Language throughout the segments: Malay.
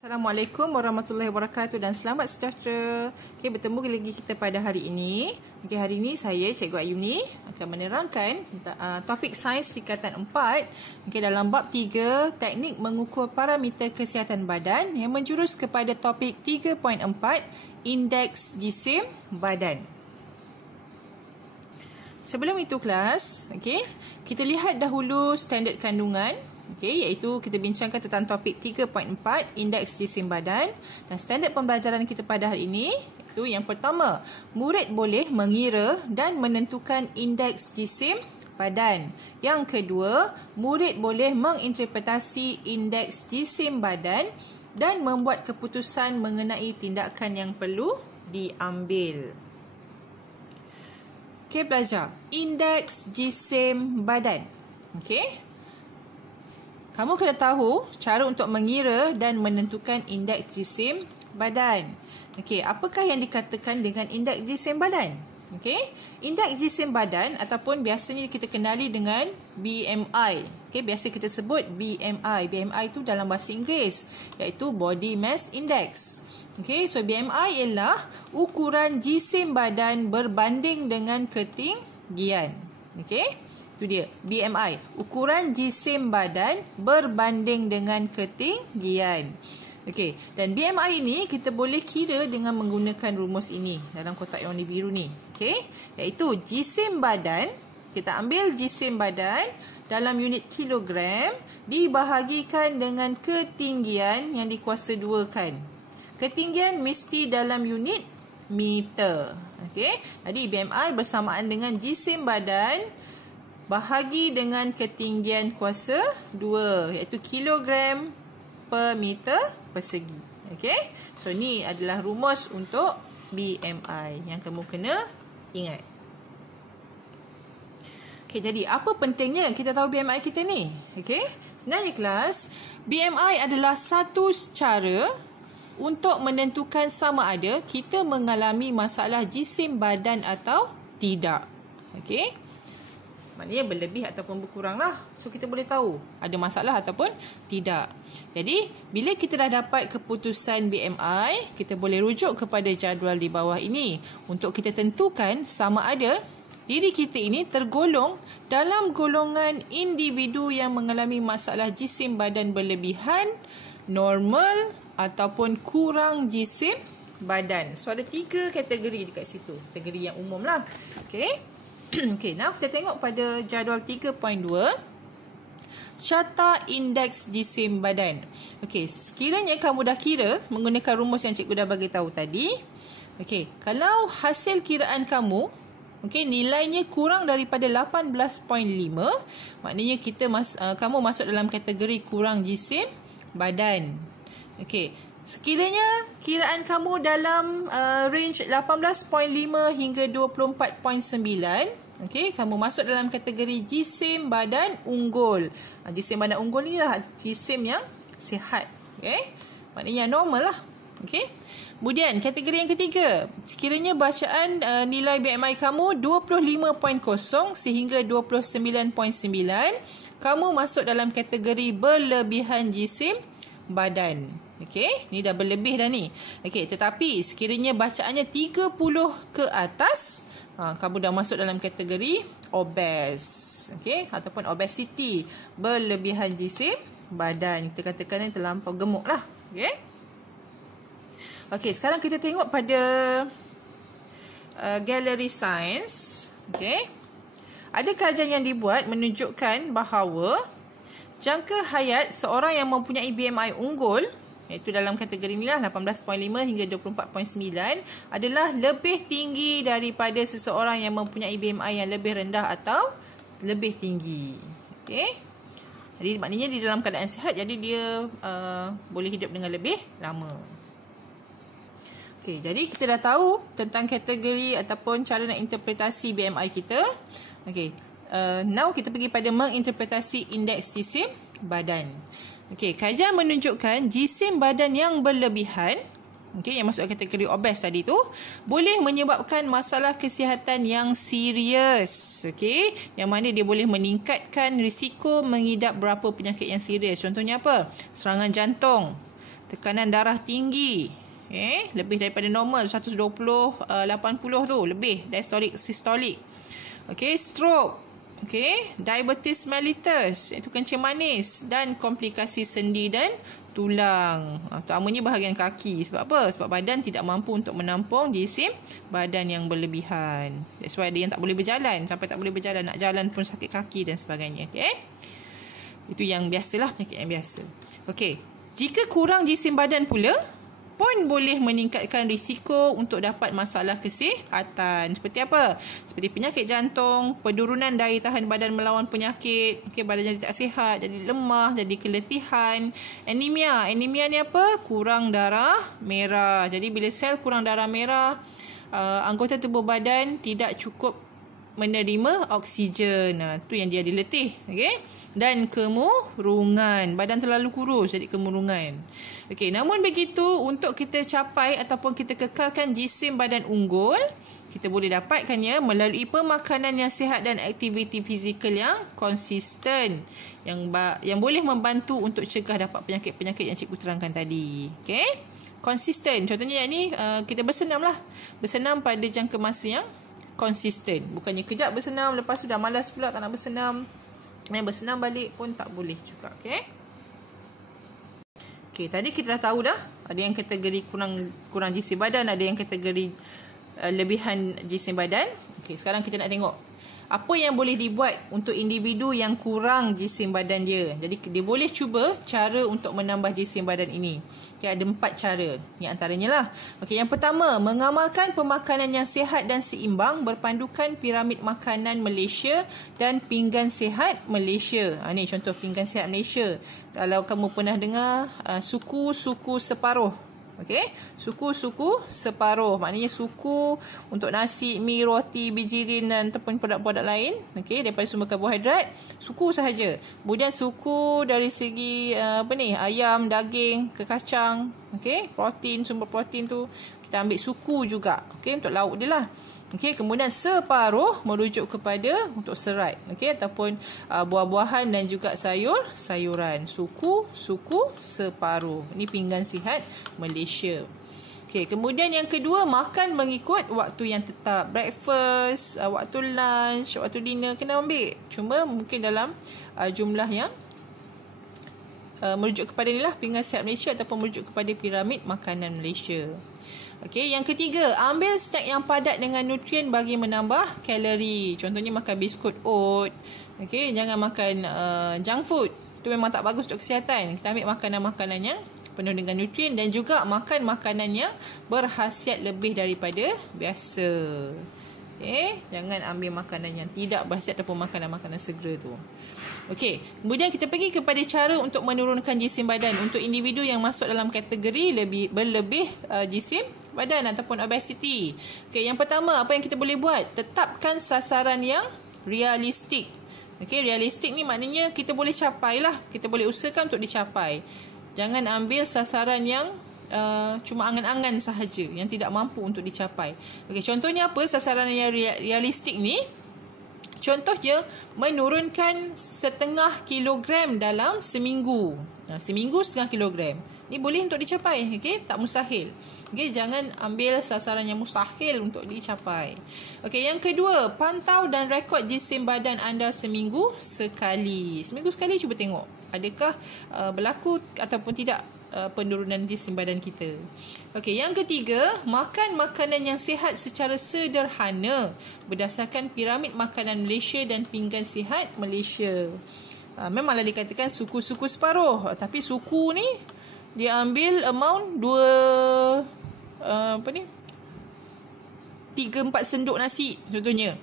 Assalamualaikum warahmatullahi wabarakatuh dan selamat sejahtera. Bertemu lagi kita pada hari ini. Hari ini saya Cikgu Ayuni akan menerangkan topik sains tingkatan 4 dalam bab 3 teknik mengukur parameter kesihatan badan yang menjurus kepada topik 3.4 indeks jisim badan. Sebelum itu kelas, kita lihat dahulu standard kandungan. Iaitu kita bincangkan tentang topik 3.4 indeks jisim badan dan standard pembelajaran kita pada hari ini iaitu yang pertama, murid boleh mengira dan menentukan indeks jisim badan. Yang kedua, murid boleh menginterpretasi indeks jisim badan dan membuat keputusan mengenai tindakan yang perlu diambil. Belajar indeks jisim badan. Kamu kena tahu cara untuk mengira dan menentukan indeks jisim badan. Apakah yang dikatakan dengan indeks jisim badan? Indeks jisim badan ataupun biasanya kita kenali dengan BMI. Biasa kita sebut BMI. BMI itu dalam bahasa Inggeris iaitu Body Mass Index. So BMI ialah ukuran jisim badan berbanding dengan ketinggian. Itu dia, BMI, ukuran jisim badan berbanding dengan ketinggian. Dan BMI ini kita boleh kira dengan menggunakan rumus ini dalam kotak yang warna biru ni. Iaitu jisim badan, kita ambil jisim badan dalam unit kilogram dibahagikan dengan ketinggian yang dikuasa 2-kan. Ketinggian mesti dalam unit meter. Jadi BMI bersamaan dengan jisim badan bahagi dengan ketinggian kuasa 2 iaitu kilogram per meter persegi. So ni adalah rumus untuk BMI yang kamu kena ingat. Jadi apa pentingnya kita tahu BMI kita ni? Sebenarnya kelas, BMI adalah satu cara untuk menentukan sama ada kita mengalami masalah jisim badan atau tidak. Maknanya berlebih ataupun berkurang lah. So kita boleh tahu ada masalah ataupun tidak. Jadi bila kita dah dapat keputusan BMI, kita boleh rujuk kepada jadual di bawah ini untuk kita tentukan sama ada diri kita ini tergolong dalam golongan individu yang mengalami masalah jisim badan berlebihan, normal ataupun kurang jisim badan. So ada 3 kategori dekat situ. Kategori yang umum lah. Now kita tengok pada jadual 3.2 carta indeks jisim badan. Sekiranya kamu dah kira menggunakan rumus yang cikgu dah bagi tahu tadi. Kalau hasil kiraan kamu nilainya kurang daripada 18.5, maknanya kamu masuk dalam kategori kurang jisim badan. Sekiranya kiraan kamu dalam range 18.5 hingga 24.9, kamu masuk dalam kategori jisim badan unggul. Jisim badan unggul ni lah jisim yang sihat. Maknanya normal lah. Kemudian kategori yang ketiga, sekiranya bacaan nilai BMI kamu 25.0 sehingga 29.9, kamu masuk dalam kategori berlebihan jisim badan. Ni dah berlebih dah ni. Tetapi sekiranya bacaannya 30 ke atas, kamu dah masuk dalam kategori obes. Ataupun obesity, berlebihan jisim badan. Kita katakan yang terlampau gemuk lah. Sekarang kita tengok pada gallery science. Ada kajian yang dibuat menunjukkan bahawa jangka hayat seorang yang mempunyai BMI unggul, iaitu dalam kategori ni lah 18.5 hingga 24.9, adalah lebih tinggi daripada seseorang yang mempunyai BMI yang lebih rendah atau lebih tinggi. Jadi maknanya dia dalam keadaan sihat, jadi dia boleh hidup dengan lebih lama. Jadi kita dah tahu tentang kategori ataupun cara nak interpretasi BMI kita. Now kita pergi pada menginterpretasi indeks jisim badan. Kajian menunjukkan jisim badan yang berlebihan, yang masuk kategori obes tadi tu, boleh menyebabkan masalah kesihatan yang serius. Yang mana dia boleh meningkatkan risiko mengidap beberapa penyakit yang serius. Contohnya apa? Serangan jantung, tekanan darah tinggi, lebih daripada normal 120/80 tu, lebih diastolic sistolik. Stroke, diabetes mellitus, iaitu kencing manis, dan komplikasi sendi dan tulang, terutamanya bahagian kaki. Sebab apa? Sebab badan tidak mampu untuk menampung jisim badan yang berlebihan. That's why dia yang tak boleh berjalan, sampai tak boleh berjalan, nak jalan pun sakit kaki dan sebagainya. Itu yang biasalah, penyakit yang biasa. Jika kurang jisim badan pula pun boleh meningkatkan risiko untuk dapat masalah kesihatan. Seperti apa? Seperti penyakit jantung, penurunan daya tahan badan melawan penyakit, badan jadi tak sihat, jadi lemah, jadi keletihan. Anemia. Anemia ni apa? Kurang darah merah. Jadi bila sel kurang darah merah, anggota tubuh badan tidak cukup menerima oksigen. Tu yang dia diletih. Dan kemurungan. Badan terlalu kurus, jadi kemurungan. Namun begitu, untuk kita capai ataupun kita kekalkan jisim badan unggul, kita boleh dapatkannya melalui pemakanan yang sihat dan aktiviti fizikal yang konsisten, yang boleh membantu untuk cegah dapat penyakit-penyakit yang cikgu terangkan tadi. Konsisten. Contohnya yang ni, kita bersenam lah. Bersenam pada jangka masa yang konsisten. Bukannya kejap bersenam, lepas tu dah malas pula tak nak bersenam. Bersenam balik pun tak boleh juga. Tadi kita dah tahu dah, ada yang kategori kurang jisim badan, ada yang kategori lebihan jisim badan. Sekarang kita nak tengok apa yang boleh dibuat untuk individu yang kurang jisim badan dia. Jadi dia boleh cuba cara untuk menambah jisim badan ini. Ada 4 cara. Ini antaranya lah. Yang pertama, mengamalkan pemakanan yang sihat dan seimbang berpandukan piramid makanan Malaysia dan pinggan sihat Malaysia. Ni contoh pinggan sihat Malaysia. Kalau kamu pernah dengar suku-suku separuh. Suku-suku separuh. Maknanya suku untuk nasi, mi, roti, bijirin dan ataupun produk-produk lain. Daripada sumber karbohidrat. Suku sahaja. Kemudian suku dari segi ayam, daging, ke kacang. Protein, sumber protein tu. Kita ambil suku juga. Untuk lauk dia lah. Kemudian separuh merujuk kepada untuk serat. Ataupun buah-buahan dan juga sayuran. Suku separuh. Ini pinggan sihat Malaysia. Kemudian yang kedua, makan mengikut waktu yang tetap. Breakfast, waktu lunch, waktu dinner kena ambil. Cuma mungkin dalam jumlah yang merujuk kepada inilah pinggan sihat Malaysia ataupun merujuk kepada piramid makanan Malaysia. Yang ketiga, ambil snack yang padat dengan nutrien bagi menambah kalori. Contohnya makan biskut oat. Jangan makan junk food. Itu memang tak bagus untuk kesihatan. Kita ambil makanan-makanan yang penuh dengan nutrien dan juga makan makanan yang berkhasiat lebih daripada biasa. Jangan ambil makanan yang tidak berkhasiat ataupun makanan-makanan segera tu. Kemudian kita pergi kepada cara untuk menurunkan jisim badan untuk individu yang masuk dalam kategori berlebih jisim badan ataupun obesity. Yang pertama, apa yang kita boleh buat? Tetapkan sasaran yang realistik. Realistik ni maknanya kita boleh capai lah. Kita boleh usahakan untuk dicapai. Jangan ambil sasaran yang cuma angan-angan sahaja, yang tidak mampu untuk dicapai. Contohnya apa sasaran yang realistik ni? Contohnya, menurunkan 0,5 kilogram dalam seminggu. Seminggu 0,5 kilogram. Ini boleh untuk dicapai. Tak mustahil. Jangan ambil sasaran yang mustahil untuk dicapai. Yang kedua, pantau dan rekod jisim badan anda seminggu sekali. Seminggu sekali cuba tengok. Adakah berlaku ataupun tidak penurunan jisim badan kita. Yang ketiga, makan makanan yang sihat secara sederhana berdasarkan piramid makanan Malaysia dan pinggan sihat Malaysia. Memanglah dikatakan suku-suku separuh, tapi suku ni dia ambil amount 3-4 senduk nasi contohnya.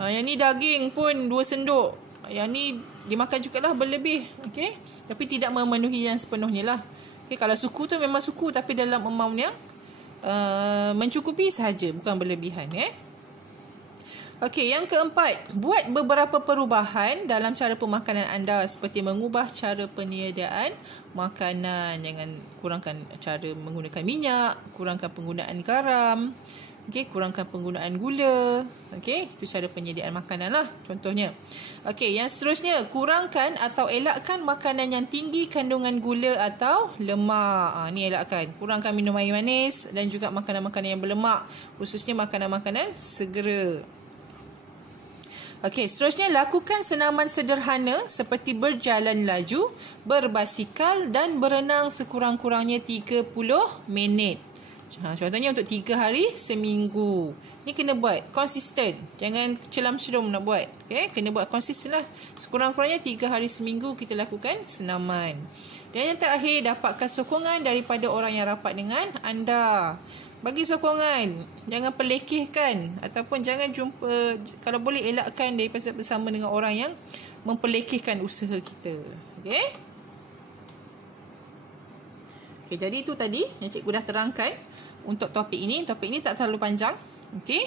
Yang ni daging pun 2 senduk. Yang ni dimakan juga lah berlebih. Tapi tidak memenuhi yang sepenuhnya lah. Kalau suku tu memang suku tapi dalam amount yang mencukupi sahaja, bukan berlebihan. Yang keempat, buat beberapa perubahan dalam cara pemakanan anda seperti mengubah cara penyediaan makanan. Jangan kurangkan cara menggunakan minyak, kurangkan penggunaan garam. Okey, kurangkan penggunaan gula. Okey, itu cara penyediaan makanan lah contohnya. Okey, yang seterusnya, kurangkan atau elakkan makanan yang tinggi kandungan gula atau lemak. Ni elakkan. Kurangkan minum air manis dan juga makanan-makanan yang berlemak, khususnya makanan-makanan segera. Okey, seterusnya lakukan senaman sederhana seperti berjalan laju, berbasikal dan berenang sekurang-kurangnya 30 minit. Contohnya untuk 3 hari seminggu. Ni kena buat konsisten. Jangan celam-celum nak buat. Okay? Kena buat konsisten lah. Sekurang-kurangnya 3 hari seminggu kita lakukan senaman. Dan yang terakhir, dapatkan sokongan daripada orang yang rapat dengan anda. Bagi sokongan. Jangan pelekehkan. Ataupun jangan jumpa, kalau boleh elakkan daripada bersama dengan orang yang mempelekehkan usaha kita. Okay? Okay, jadi itu tadi yang cikgu dah terangkan untuk topik ini. Topik ini tak terlalu panjang. Okey.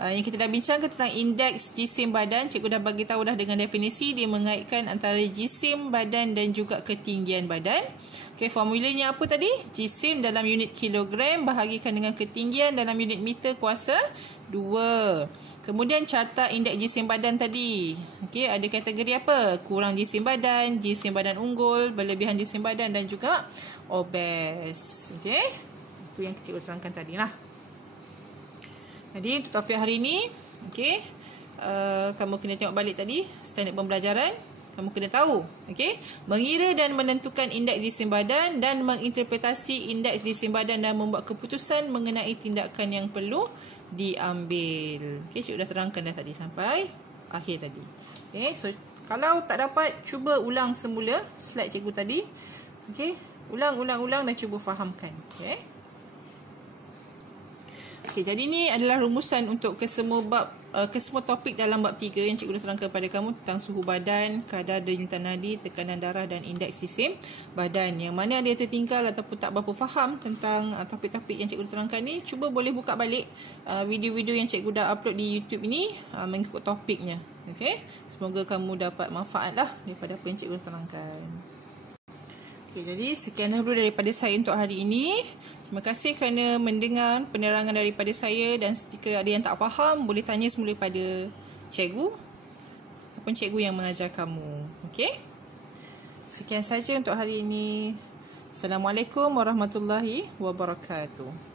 Yang kita dah bincangkan tentang indeks jisim badan, cikgu dah bagi tahu dah dengan definisi. Dia mengaitkan antara jisim badan dan juga ketinggian badan. Okey, formulanya apa tadi? Jisim dalam unit kilogram bahagikan dengan ketinggian dalam unit meter kuasa 2. Kemudian catat indeks jisim badan tadi. Okey, ada kategori apa? Kurang jisim badan unggul, berlebihan jisim badan dan juga obes. Okey. Itu yang cikgu terangkan tadi lah. Jadi untuk topik hari ni, okey, kamu kena tengok balik tadi standard pembelajaran. Kamu kena tahu, okey, mengira dan menentukan indeks jisim badan dan menginterpretasi indeks jisim badan dan membuat keputusan mengenai tindakan yang perlu diambil. Okey, cikgu dah terangkan dah tadi sampai akhir tadi. Okey, so kalau tak dapat, cuba ulang semula slide cikgu tadi. Okey, ulang dan cuba fahamkan. Okey. Okey, jadi ni adalah rumusan untuk kesemua bab, kesemua topik dalam bab 3 yang cikgu dah terangkan kepada kamu tentang suhu badan, kadar denyutan nadi, tekanan darah dan indeks jisim badan. Yang mana ada tertinggal ataupun tak berapa faham tentang topik-topik yang cikgu dah terangkan ni, cuba boleh buka balik video-video yang cikgu dah upload di YouTube ini mengikut topiknya. Okey, semoga kamu dapat manfaat lah daripada apa yang cikgu dah terangkan. Okey, jadi sekian dulu daripada saya untuk hari ini. Terima kasih kerana mendengar penerangan daripada saya, dan jika ada yang tak faham, boleh tanya semula pada cikgu ataupun cikgu yang mengajar kamu. Okey? Sekian saja untuk hari ini. Assalamualaikum warahmatullahi wabarakatuh.